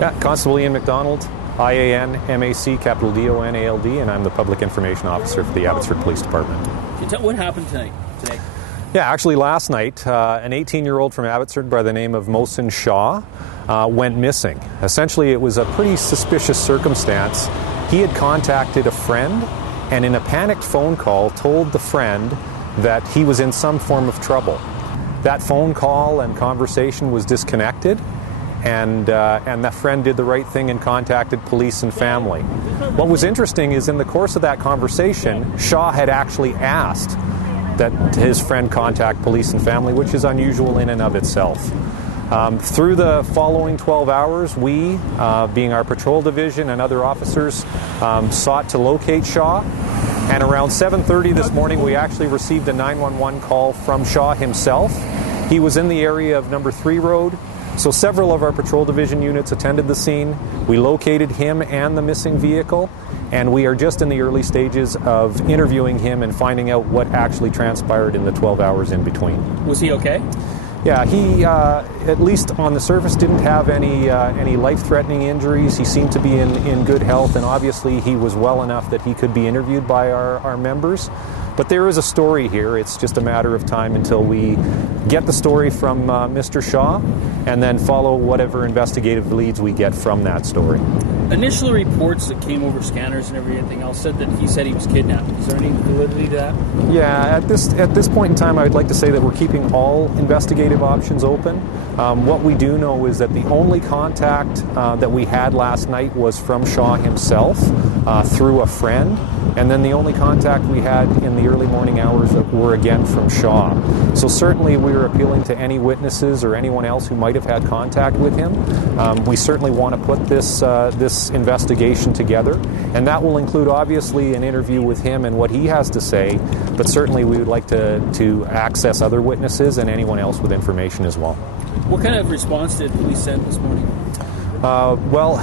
Yeah, Constable Ian MacDonald, IANMAC, capital DONALD, and I'm the Public Information Officer for the Abbotsford Police Department. What happened today? Yeah, actually last night, an 18-year-old from Abbotsford by the name of Mohsin Shah went missing. Essentially, it was a pretty suspicious circumstance. He had contacted a friend and in a panicked phone call told the friend that he was in some form of trouble. That phone call and conversation was disconnected, and that friend did the right thing and contacted police and family. What was interesting is in the course of that conversation, Shah had actually asked that his friend contact police and family, which is unusual in and of itself. Through the following 12 hours, we, being our patrol division and other officers, sought to locate Shah. And around 7:30 this morning, we actually received a 911 call from Shah himself. He was in the area of number 3 Road. So several of our patrol division units attended the scene. We located him and the missing vehicle, and we are just in the early stages of interviewing him and finding out what actually transpired in the 12 hours in between. Was he okay? Yeah, he, at least on the surface, didn't have any life-threatening injuries. He seemed to be in good health, and obviously he was well enough that he could be interviewed by our members. But there is a story here. It's just a matter of time until we get the story from Mr. Shah and then follow whatever investigative leads we get from that story. Initial reports that came over scanners and everything else said that he said he was kidnapped. Is there any validity to that? Yeah, at this point in time, I would like to say that we're keeping all investigative options open. What we do know is that the only contact that we had last night was from Shah himself through a friend, and then the only contact we had in the early morning hours were again from Shah. So certainly we are appealing to any witnesses or anyone else who might have had contact with him. We certainly want to put this investigation together, and that will include obviously an interview with him and what he has to say, but certainly we would like to access other witnesses and anyone else with information as well. What kind of response did police send this morning? Well,